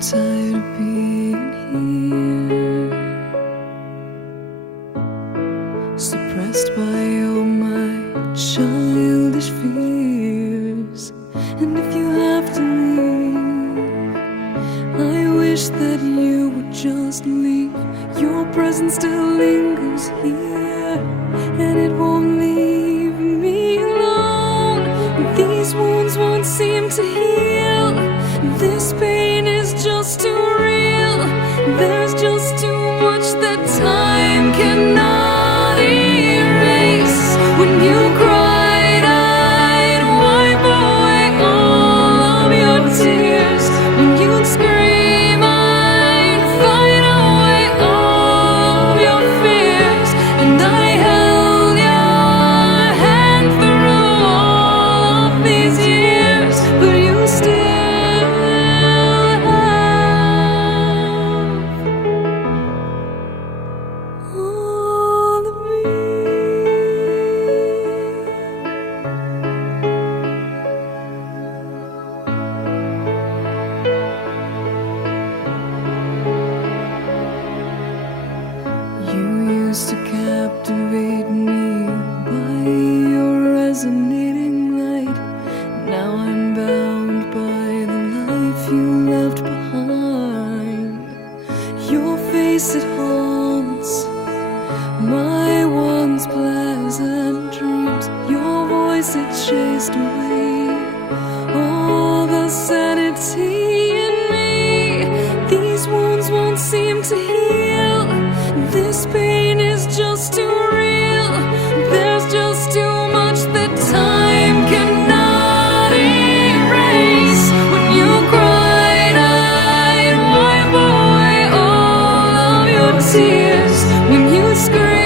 tired of being here, suppressed by all my childish fears. And if you have to leave, I wish that you would just leave. Your presence still lingers here, and it won't leave me alone. These wounds won't seem to heal. This pain is just too real. There's just too much that time cannot erase. When you cried, I'd wipe away all of your tears. When you'd scream, I'd fight away all of your fears. And I held your hand through all of these years, but you still all of me. You used to captivate me by your resonating light. Now I'm bound by the life you left behind. Your face, it haunts my once pleasant dreams. Your voice, it chased away all the sanity in me. These wounds won't seem to heal. This pain is just too real. There's just too much that time cannot erase. When you cried, I'd wipe away all of your tears. When you screamed,